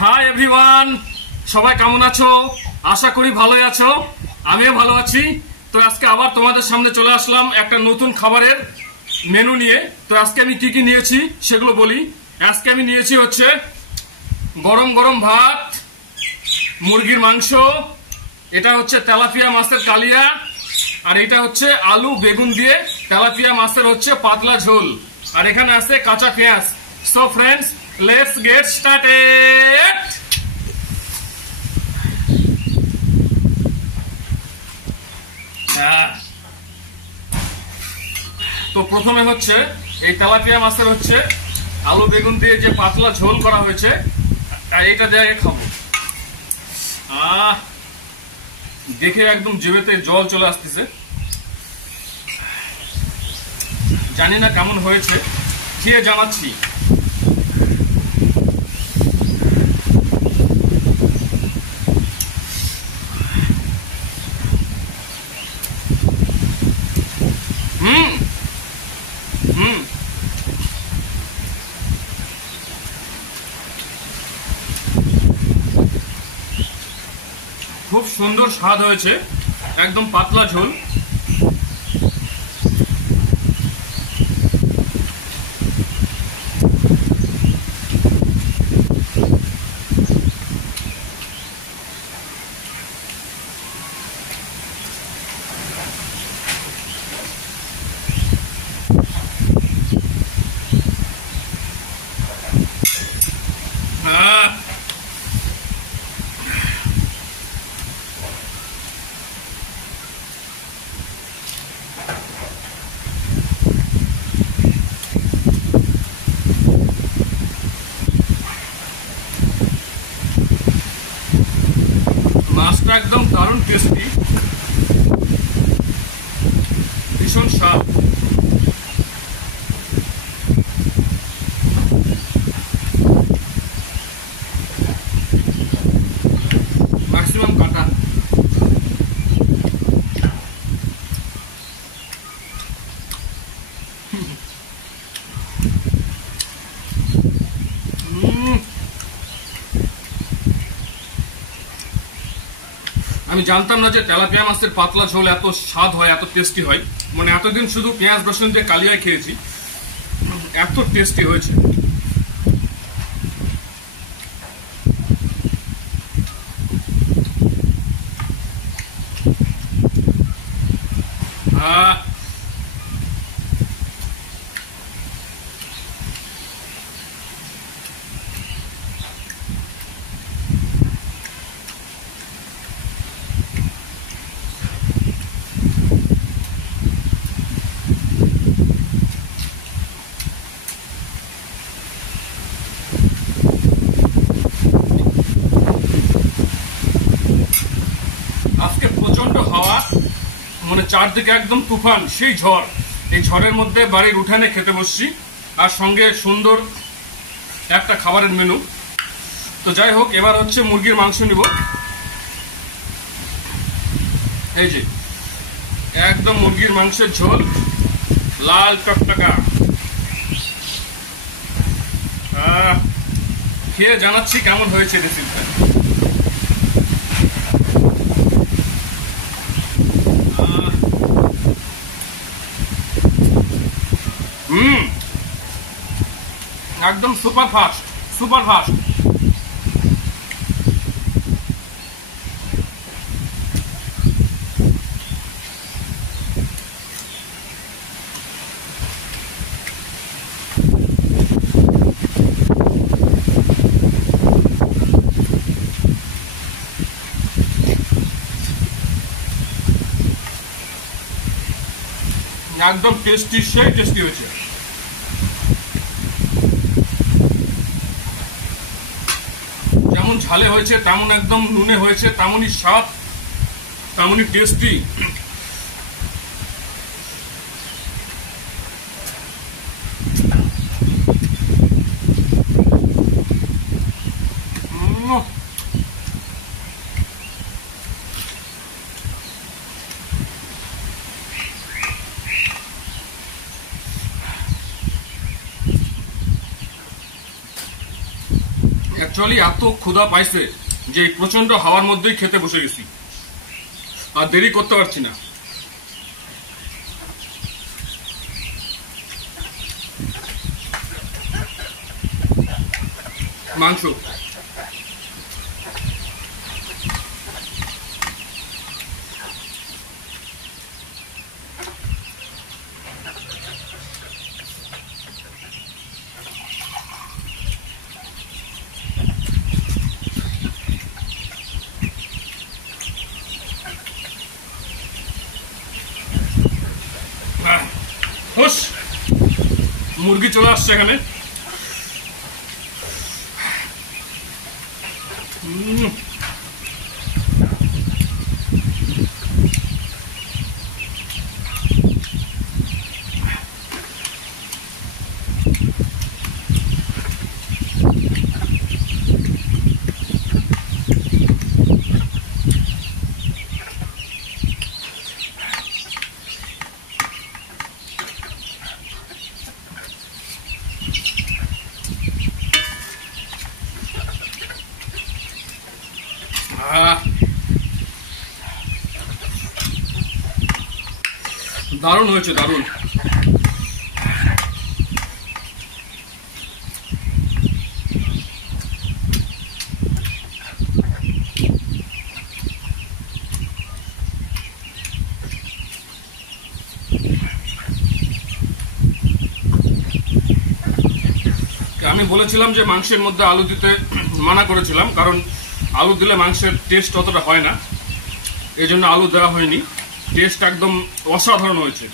Hi everyone, সবাই কেমন আছো? আশা করি ভালোই আছো। আমিও ভালো আছি। তো আজকে আবার তোমাদের সামনে চলে আসলাম একটা নতুন খাবারের মেনু নিয়ে। তো আজকে আমি কি কি নিয়েছি সেগুলো বলি। আজকে আমি নিয়েছি হচ্ছে গরম গরম ভাত, মুরগির মাংস, এটা হচ্ছে তেলাপিয়া মাছের কালিয়া, আর এটা হচ্ছে আলু বেগুন দিয়ে তেলাপিয়া মাছের হচ্ছে পাতলা ঝোল, আর এখানে আছে কাঁচা পেঁয়াজ। So friends, let's get started. তো প্রথমে হচ্ছে এই তেলাপিয়া মাছের হচ্ছে আলু বেগুন দিয়ে যে পাতলা ঝোল করা হয়েছে, এটা দিয়ে খাবো। দেখে একদম জিভেতে জল চলে আসতেছে। জানি না কেমন হয়েছে, খেয়ে জানাচ্ছি। খুব সুন্দর স্বাদ হয়েছে, একদম পাতলা ঝোল। মাছটা একদম দারুণ টেস্টি, ভীষণ স্বাদ। ম্যাক্সিমাম কাটা। আমি জানতাম না যে তেলাপিয়া মাছের পাতলা ঝোল এত স্বাদ হয়, এত টেস্টি হয়। মানে এতদিন শুধু পেঁয়াজ রসুন দিয়ে কালিয়ায় খেয়েছি, এত টেস্টি হয়েছে। আজকে প্রচন্ড হাওয়া, মানে চারদিকে একদম তুফান, সেই ঝড়। এই ঝড়ের মধ্যে বাড়ির উঠানে খেতে বসছি, আর সঙ্গে সুন্দর একটা খাবারের মেনু। তো যাই হোক, এবার হচ্ছে মুরগির মাংস নিব। এই যে একদম মুরগির মাংসের ঝোল, লাল টকটকা। খেয়ে জানাচ্ছি কেমন হয়েছে রেসিপিটা। একদম সুপার ফাস্ট, সুপার ফাস্ট। একদম টেস্টি, সেই টেস্টি হয়েছে। যেমন ঝালে হয়েছে, তেমন একদম নুনে হয়েছে, তেমনই স্বাদ, তেমনই টেস্টি। অ্যাকচুয়ালি এত ক্ষুধা পাইছে যে এই প্রচন্ড হাওয়ার মধ্যেই খেতে বসে গেছি, আর দেরি করতে পারছি না। মাংস হুস, মুরগি চলে আসছে এখানে। দারুণ হয়েছে, দারুণ। আমি বলেছিলাম যে মাংসের মধ্যে আলু দিতে মানা করেছিলাম, কারণ আলু দিলে মাংসের টেস্ট অতটা হয় না, এই জন্য আলু দেওয়া হয়নি। টেস্ট একদম অসাধারণ হয়েছে।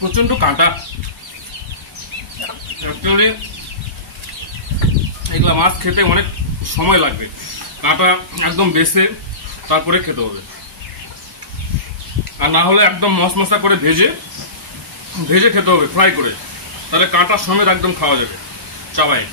প্রচন্ড কাঁটা। অ্যাকচুয়ালি এগুলা মাছ খেতে অনেক সময় লাগবে, কাঁটা একদম বেছে তারপরে খেতে হবে, আর না হলে একদম মশমশা করে ভেজে ভেজে খেতে হবে, ফ্রাই করে, তাহলে কাঁটা সমেত একদম খাওয়া যাবে চাবাই।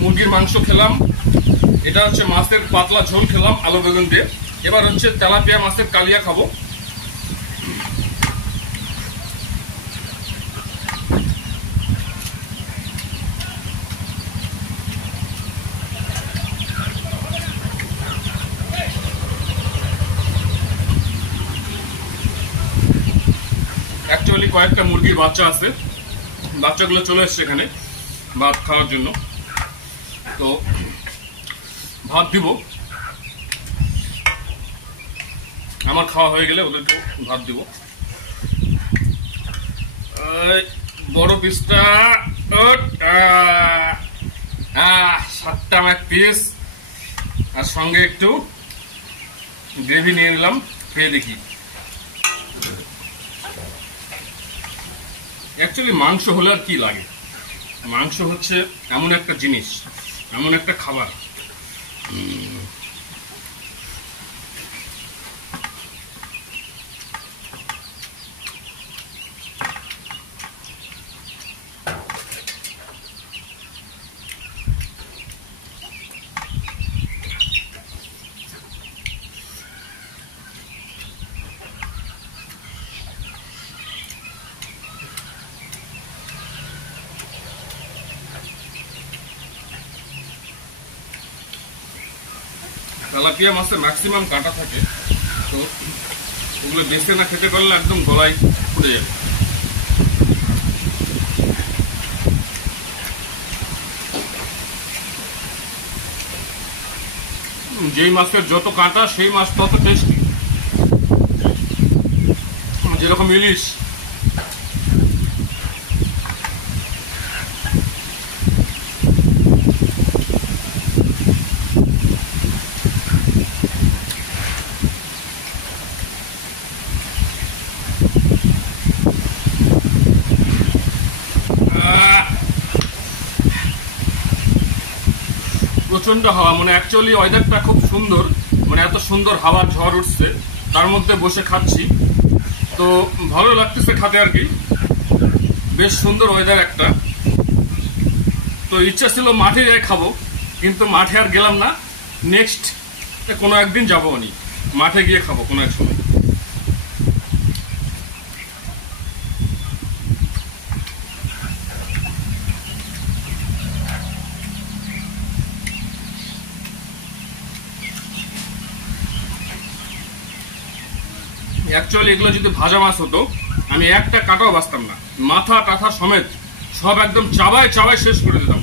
মুরগির মাংস খেলাম, এটা হচ্ছে মাছের পাতলা ঝোল খেলাম আলু বেগুন দিয়ে। এবার হচ্ছে তেলাপিয়া মাছের কালিয়া খাবো। অ্যাকচুয়ালি কয়েকটা মুরগির বাচ্চা আছে, বাচ্চাগুলো চলে এসছে এখানে ভাত খাওয়ার জন্য, তো ভাত দিব। আমার খাওয়া হয়ে গেলে ওদেরকে ভাত দিব। বড় পিসটা 7টা এক পিস, আর সঙ্গে একটু গ্রেভি নিয়ে নিলাম, খেয়ে দেখি। অ্যাকচুয়ালি মাংস হলে আর কি লাগে, মাংস হচ্ছে এমন একটা জিনিস, এমন একটা খাবার। তেলাপিয়া মাছে ম্যাক্সিমাম কাঁটা থাকে, তো ওগুলো বেছে না খেতে পারলে একদম গলায় ফুটে যাবে। যেই মাছের যত কাঁটা সেই মাছ তত টেস্টি, যেরকম ইলিশ। প্রচন্ড হাওয়া, মানে অ্যাকচুয়ালি ওয়েদারটা খুব সুন্দর, মানে এত সুন্দর হাওয়া ঝড় উঠছে, তার মধ্যে বসে খাচ্ছি, তো ভালো লাগতেছে খাতে আর কি। বেশ সুন্দর ওয়েদার একটা। তো ইচ্ছা ছিল মাঠে যাই খাবো, কিন্তু মাঠে আর গেলাম না। নেক্সট কোনো একদিন যাবো, আমি মাঠে গিয়ে খাবো কোনো এক সময়। অ্যাকচুয়ালি এগুলো যদি ভাজা মাছ হতো, আমি একটা কাটাও বাঁচতাম না, মাথা টাথা সমেত সব একদম চাবায় চাবায় শেষ করে দিতাম।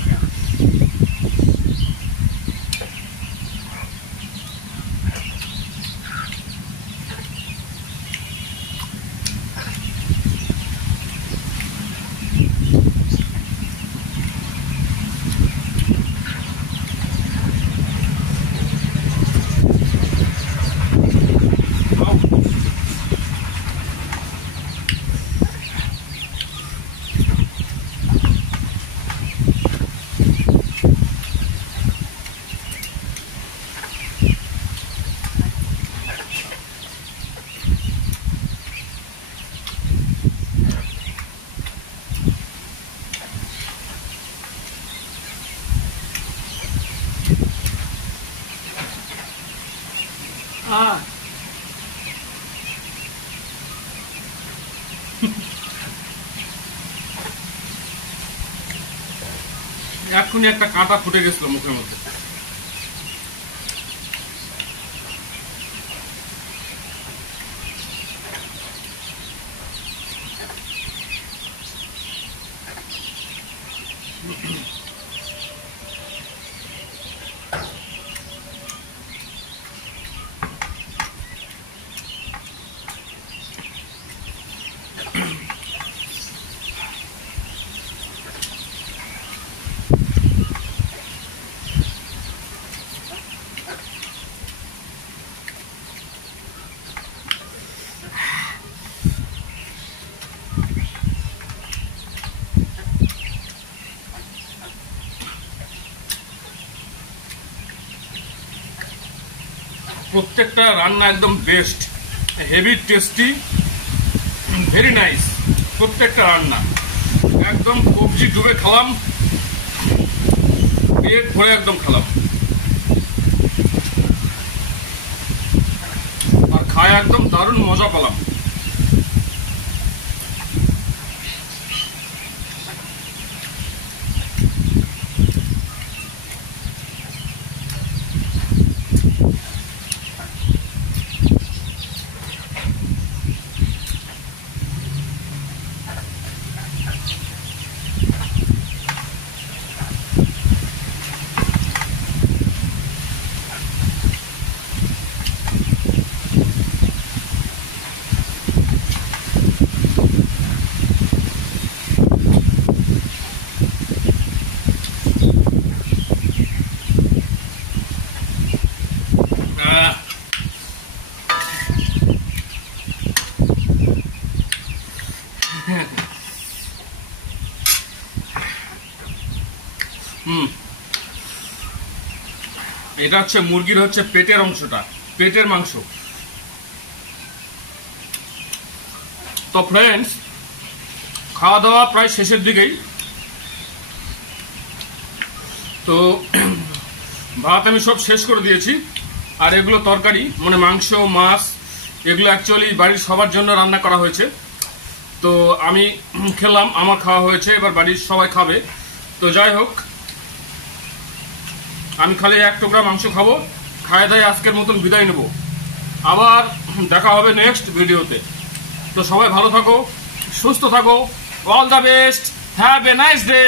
এক্ষুনি একটা কাঁটা ফুটে গেছিল মুখের মধ্যে। প্রত্যেকটা রান্না একদম best, heavy tasty, very nice. প্রত্যেকটা রান্না একদম কবজি ডুবে খেলাম, পেট ভরে একদম খেলাম, আর খায় একদম দারুণ মজা পেলাম। এটা হচ্ছে মুরগির হচ্ছে পেটের অংশটা, পেটের মাংস। তো ফ্রেন্ডস, খাওয়া দাওয়া প্রায় শেষের দিকেই। তো ভাত আমি সব শেষ করে দিয়েছি, আর এগুলো তরকারি মানে মাংস মাছ, এগুলো অ্যাকচুয়ালি বাড়ির সবার জন্য রান্না করা হয়েছে। তো আমি খেলাম, আমার খাওয়া হয়েছে, এবার বাড়ির সবাই খাবে। তো যাই হোক, আমি খালি এক টুকরা মাংস খাবো, খায় দায় আজকের মতন বিদায় নেব। আবার দেখা হবে নেক্সট ভিডিওতে। তো সবাই ভালো থাকো, সুস্থ থাকো, all the best, have a nice day.